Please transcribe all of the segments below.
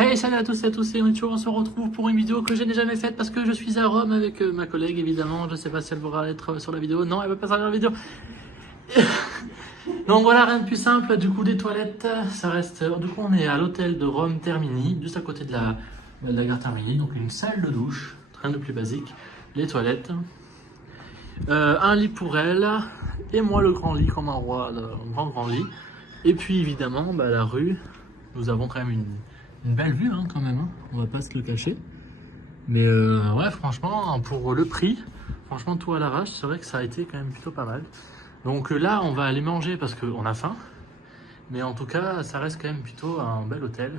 Hey, salut à tous et à tous, c'est Richo, on se retrouve pour une vidéo que je n'ai jamais faite parce que je suis à Rome avec ma collègue évidemment, je sais pas si elle pourra être sur la vidéo, non elle va pas servir la vidéo. Donc voilà, rien de plus simple, du coup des toilettes, ça reste, du coup on est à l'hôtel de Rome Termini, juste à côté de la gare Termini, donc une salle de douche, rien de plus basique, les toilettes, un lit pour elle, et moi le grand lit comme un roi, le grand lit, et puis évidemment la rue, nous avons quand même une belle vue hein, quand même, hein. On va pas se le cacher. Mais ouais, franchement, pour le prix, franchement tout à l'arrache, c'est vrai que ça a été quand même plutôt pas mal. Donc là, on va aller manger parce qu'on a faim. Mais en tout cas, ça reste quand même plutôt un bel hôtel,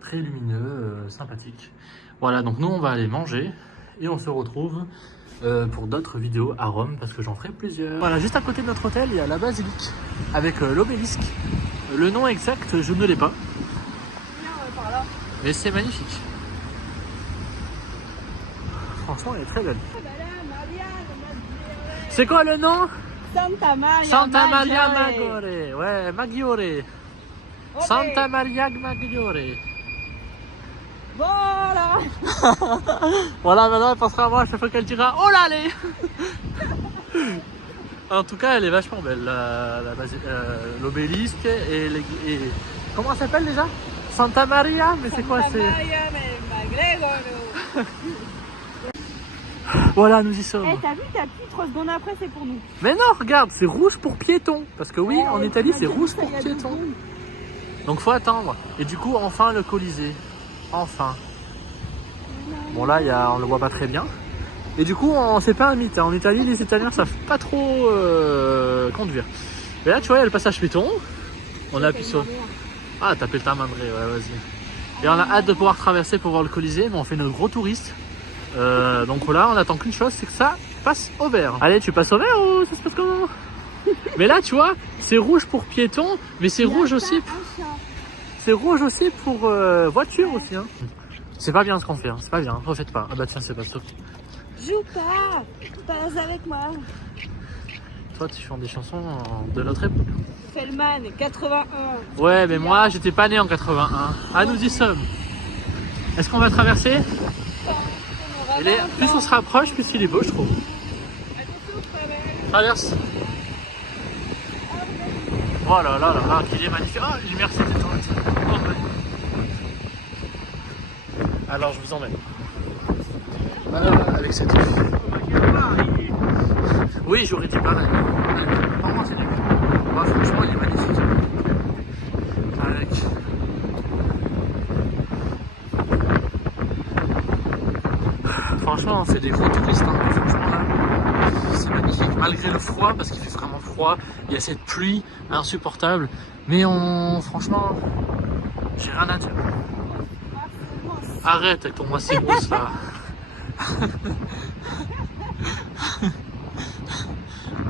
très lumineux, sympathique. Voilà, donc nous on va aller manger et on se retrouve pour d'autres vidéos à Rome parce que j'en ferai plusieurs. Voilà, juste à côté de notre hôtel, il y a la basilique avec l'obélisque. Le nom exact, je ne l'ai pas. Mais c'est magnifique. Franchement, elle est très belle. C'est quoi le nom? Santa Maria Maggiore. Ouais, Maggiore. Santa Maria Maggiore. Voilà. Voilà, maintenant elle pensera à moi à chaque fois qu'elle dira oh là allez. En tout cas, elle est vachement belle, l'obélisque et comment ça s'appelle déjà? Santa Maria, mais c'est quoi? C'est voilà, nous y sommes. Eh, t'as vu, ta petite 3 secondes après, c'est pour nous. Mais non, regarde, c'est rouge pour piéton. Parce que oui, en Italie, c'est rouge pour piéton. Donc faut attendre. Et du coup, enfin le Colisée. Enfin. Bon là, on le voit pas très bien. Et du coup, c'est pas un mythe. En Italie, les Italiens savent pas trop conduire. Et là, tu vois, il y a le passage piéton. On a appuyé sur... Ah, t'as fait le tamandré, ouais, vas-y. Et on a hâte de pouvoir traverser pour voir le Colisée, mais on fait nos gros touristes. Donc là, on attend qu'une chose, c'est que ça passe au vert. Allez, tu passes au vert ou ça se passe comment? Mais là, tu vois, c'est rouge pour piéton, mais c'est rouge aussi. C'est rouge aussi pour voiture aussi. Hein. C'est pas bien ce qu'on fait, hein. C'est pas bien. Refaites pas. Ah bah tiens, c'est pas ça. Joue pas, passe avec moi. Toi, tu chantes des chansons de notre époque. Fellman, 81. Ouais, mais moi, j'étais pas né en 81. Ah, nous y sommes. Est-ce qu'on va traverser? Plus on se rapproche, plus il est beau, je trouve. Traverse. Oh là là là là, qu'il est magnifique. Oh, les lumières sont éteintes. Oh, ouais. Alors, je vous emmène. Avec cette vue. Oui, j'aurais dit pareil. Par contre, c'est nul. Bah, franchement, il est magnifique. Avec... Franchement, c'est des gros touristes. Hein. Franchement, là, c'est magnifique. Malgré le froid, parce qu'il fait vraiment froid, il y a cette pluie insupportable. Mais franchement, j'ai rien à dire. Arrête avec ton moissy-mousse là.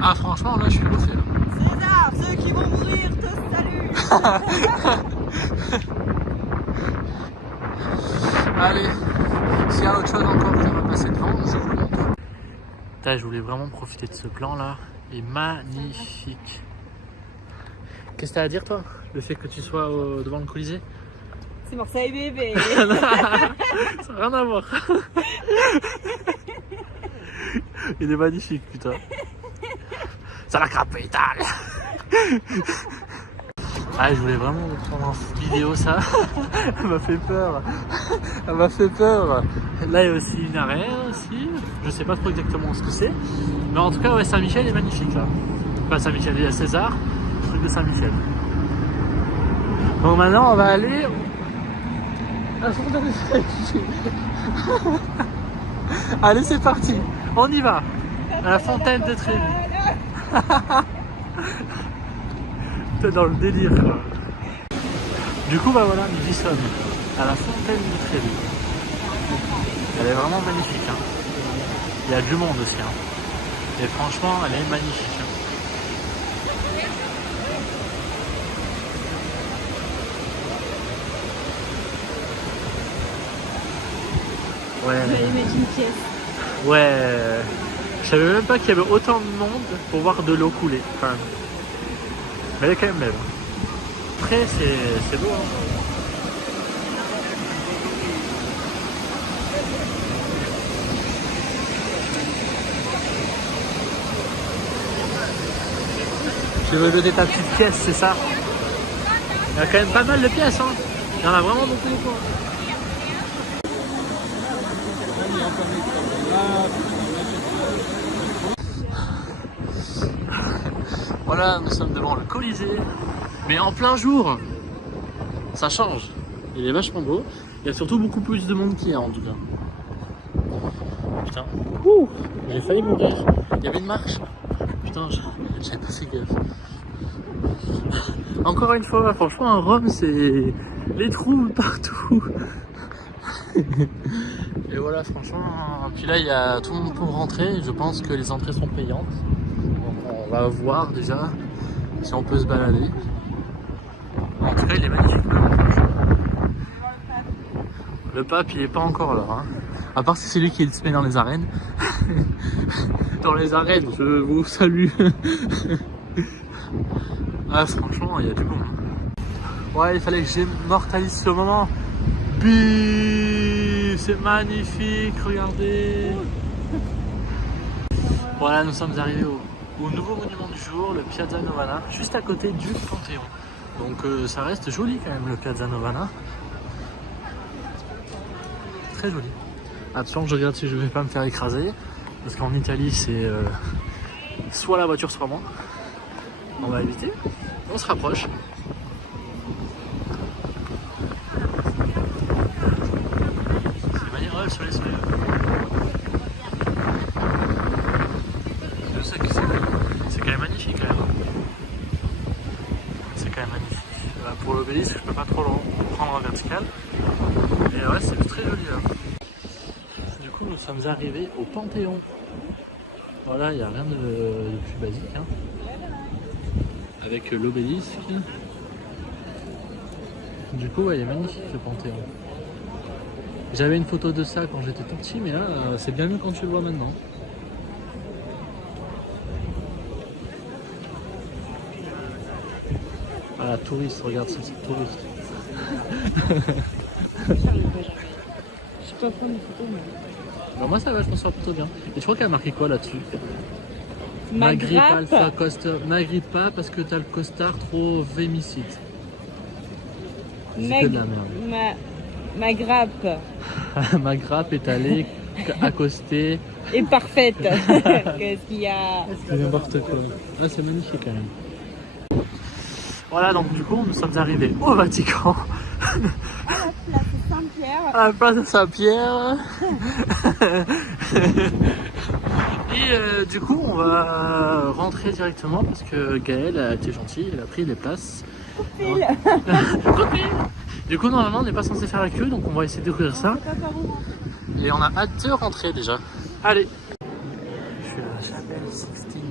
Ah, franchement, là, je suis bluffé. César, ceux qui vont mourir te saluent. Allez, s'il y a autre chose encore qui va passer devant, je vous le montre. Putain, je voulais vraiment profiter de ce plan là. Il est magnifique. Qu'est-ce que t'as à dire toi? Le fait que tu sois devant le Colisée? C'est Marseille bébé. Ça n'a rien à voir. Il est magnifique putain. C'est la capitale. Ah, je voulais vraiment vous prendre en vidéo ça. Elle m'a fait peur. Elle m'a fait peur. Là il y a aussi une arène aussi. Je sais pas trop exactement ce que c'est. Mais en tout cas ouais, Saint-Michel est magnifique là. Pas Saint-Michel, il y a César. Le truc de Saint-Michel. Donc maintenant on va aller... Allez c'est parti. On y va. À la fontaine de Trévi. T'es dans le délire quoi. Du coup bah voilà, nous y sommes à la fontaine de Trévi. Elle est vraiment magnifique hein. Il y a du monde aussi hein. Et franchement elle est magnifique hein. Ouais. Je vais aller mettre une pièce. Ouais. Je savais même pas qu'il y avait autant de monde pour voir de l'eau couler quand même. Mais elle est quand même belle. Après c'est beau hein. Tu veux donner ta petite pièce, c'est ça? Il y a quand même pas mal de pièces, hein. Il y en a vraiment beaucoup, beaucoup. Voilà, nous sommes devant le Colisée, mais en plein jour. Ça change. Il est vachement beau. Il y a surtout beaucoup plus de monde qu'hier en tout cas. Putain. Ouh, j'ai failli mourir. Il y avait une marche. Putain, j'avais pas fait gaffe. Encore une fois, franchement, à Rome, c'est les trous partout. Et voilà, franchement. Puis là, il y a tout le monde pour rentrer. Je pense que les entrées sont payantes. Donc on va voir déjà si on peut se balader. En tout cas, il est magnifique. Le pape, il est pas encore là. Hein. À part si c'est lui qui se met dans les arènes. Dans les arènes, je vous salue. Ah, franchement, il y a du bon. Ouais, il fallait que j'immortalise ce moment. Bim, c'est magnifique, regardez. Voilà, nous sommes arrivés au nouveau monument du jour, le Piazza Novana, juste à côté du Panthéon. Donc ça reste joli quand même, le Piazza Novana. Très joli. Attention, je regarde si je vais pas me faire écraser. Parce qu'en Italie, c'est soit la voiture, soit moi. On va éviter. On se rapproche. C'est magnifique. Ouais, le soleil. Je sais que c'est quand même magnifique quand même. C'est quand même magnifique. Là, pour l'obélisque, je peux pas trop le prendre en vertical. Et ouais, c'est très joli là. Du coup, nous sommes arrivés au Panthéon. Voilà, il n'y a rien de plus basique. Hein. Avec l'obélisque. Du coup, ouais, il est magnifique le Panthéon. J'avais une photo de ça quand j'étais tout petit, mais là, c'est bien mieux quand tu le vois maintenant. Ah, la touriste, regarde cette touriste. Je sais pas prendre une photo, mais. Bah moi ça va, je m'en sors plutôt bien. Et tu crois qu'elle a marqué quoi là-dessus? Magrippe. Alpha Coaster. M'agrippe pas parce que t'as le costard trop vémicide. C'est que de la merde. Ma grappe Ma grappe est allée accostée. est parfaite. Qu'est-ce qu'il y a? C'est n'importe quoi. Ah, c'est magnifique quand même. Voilà, donc du coup nous sommes arrivés au Vatican. À la place Saint-Pierre. Et du coup, on va rentrer directement parce que Gaëlle a été gentille, elle a pris des places. Du coup, normalement, on n'est pas censé faire la queue, donc on va essayer d'ouvrir ça. Et on a hâte de rentrer déjà. Allez. Je suis à la chapelle Sixtine.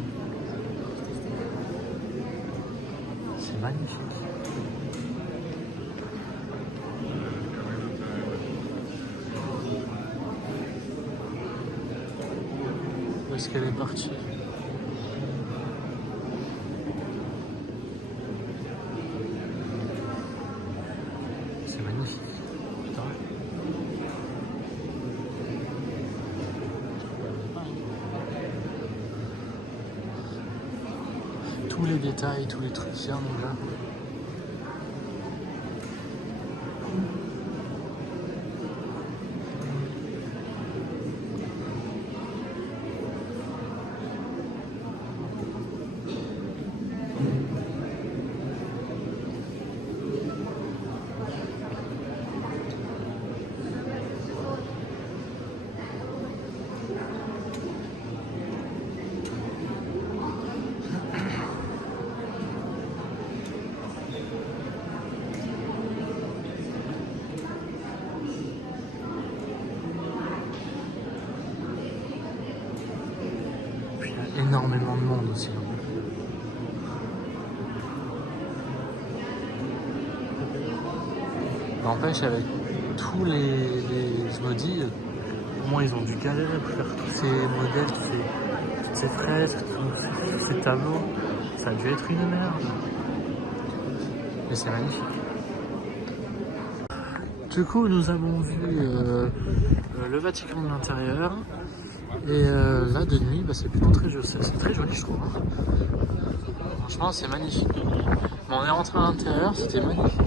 C'est magnifique. Où est-ce qu'elle est partie? C'est magnifique. Putain. Tous les détails, tous les trucs qu'il y a, mon gars. Énormément de monde aussi. N'empêche, avec tous les. Je me dis, comment ils ont dû galérer pour faire tous ces modèles, toutes ces fresques, tous ces tableaux. Ça a dû être une merde. Mais c'est magnifique. Du coup, nous avons vu le Vatican de l'intérieur. Et là, de nuit, bah, c'est plutôt très joli, je trouve. Franchement, c'est magnifique. Mais on est rentré à l'intérieur, c'était magnifique.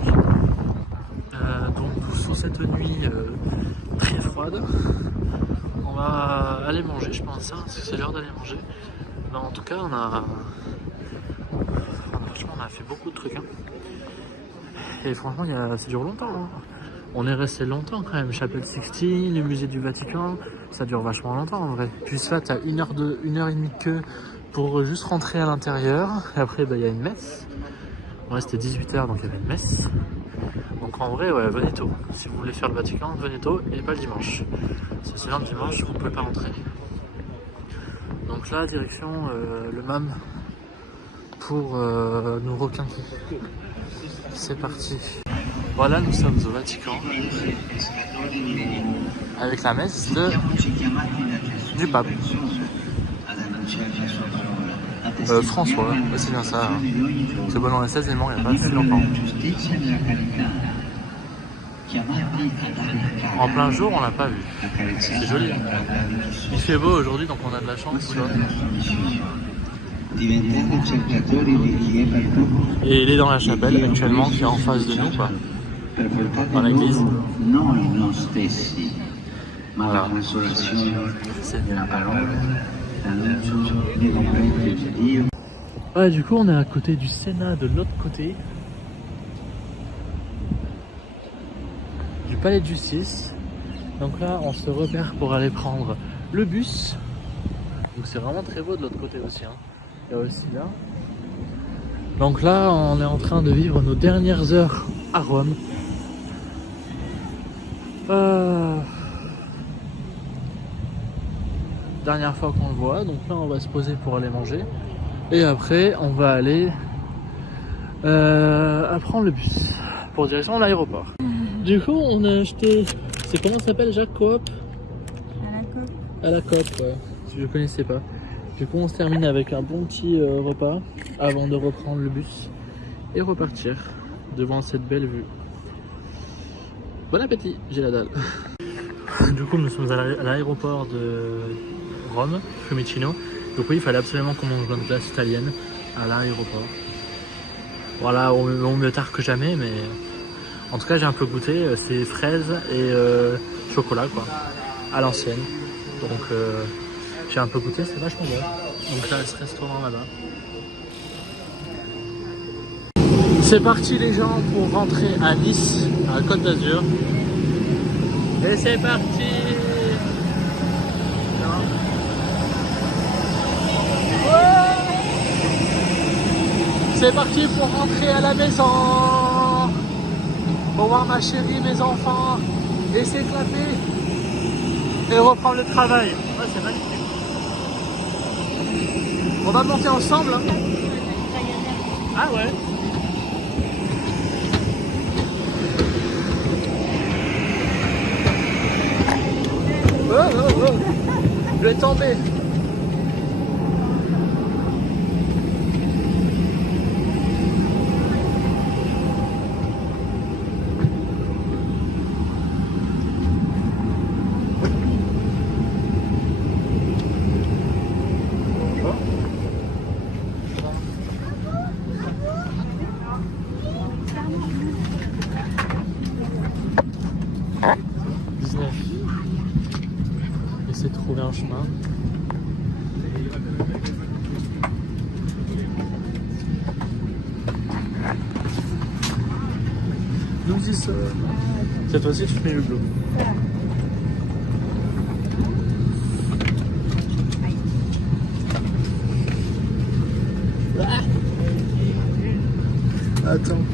Donc sur cette nuit très froide, on va aller manger, je pense, parce que c'est l'heure d'aller manger. Mais en tout cas, franchement, on a fait beaucoup de trucs. Hein. Et franchement, ça dure longtemps. Hein. On est resté longtemps quand même. Chapelle Sixtine, le musée du Vatican, ça dure vachement longtemps en vrai. Puis ça, t'as 1 heure et demie de queue pour juste rentrer à l'intérieur. Et après, il y a une messe. Ouais, c'était 18h, donc il y avait une messe. Donc en vrai, ouais, venez tôt. Si vous voulez faire le Vatican, venez tôt et pas le dimanche. Parce que sinon, le dimanche, vous ne pouvez pas rentrer. Donc là, direction le MAM pour nous requinquer. C'est parti. Voilà, nous sommes au Vatican avec la messe du pape. François, c'est bien ça. Hein. C'est bon, dans les 16 éléments, il n'y a pas si longtemps. En plein jour, on l'a pas vu. C'est joli. Il fait beau aujourd'hui, donc on a de la chance. Tu vois. Et il est dans la chapelle actuellement, qui est en face de nous, quoi. Dans l'église. Voilà. C'est bien. Ouais, du coup, on est à côté du Sénat de l'autre côté. Du palais de justice. Donc là, on se repère pour aller prendre le bus. Donc c'est vraiment très beau de l'autre côté aussi. Hein. Il y a aussi là. Donc là, on est en train de vivre nos dernières heures à Rome. Dernière fois qu'on le voit. Donc là, on va se poser pour aller manger. Et après, on va aller prendre le bus pour direction de l'aéroport. Du coup, on a acheté. C'est comment ça s'appelle, Jacques? Coop? À la Coop, ouais. Je ne connaissais pas. Du coup, on se termine avec un bon petit repas avant de reprendre le bus et repartir devant cette belle vue. Bon appétit, j'ai la dalle. Du coup, nous sommes à l'aéroport de Rome, Fiumicino. Donc oui, il fallait absolument qu'on mange une place italienne à l'aéroport. Voilà, au mieux tard que jamais, mais en tout cas j'ai un peu goûté. C'est fraises et chocolat, quoi, à l'ancienne. Donc j'ai un peu goûté, c'est vachement bon. Donc là, ce restaurant là-bas. C'est parti les gens pour rentrer à Nice, à la Côte d'Azur. Et c'est parti. C'est parti pour rentrer à la maison, pour voir ma chérie, mes enfants, et s'éclater, et reprendre le travail. Ouais, c'est magnifique. On va monter ensemble. Hein. Ah ouais. Oh. Je vais tomber. Essayer de trouver un chemin. Nous y sommes. Cette fois-ci, tu mets le bleu. Ah. Attends.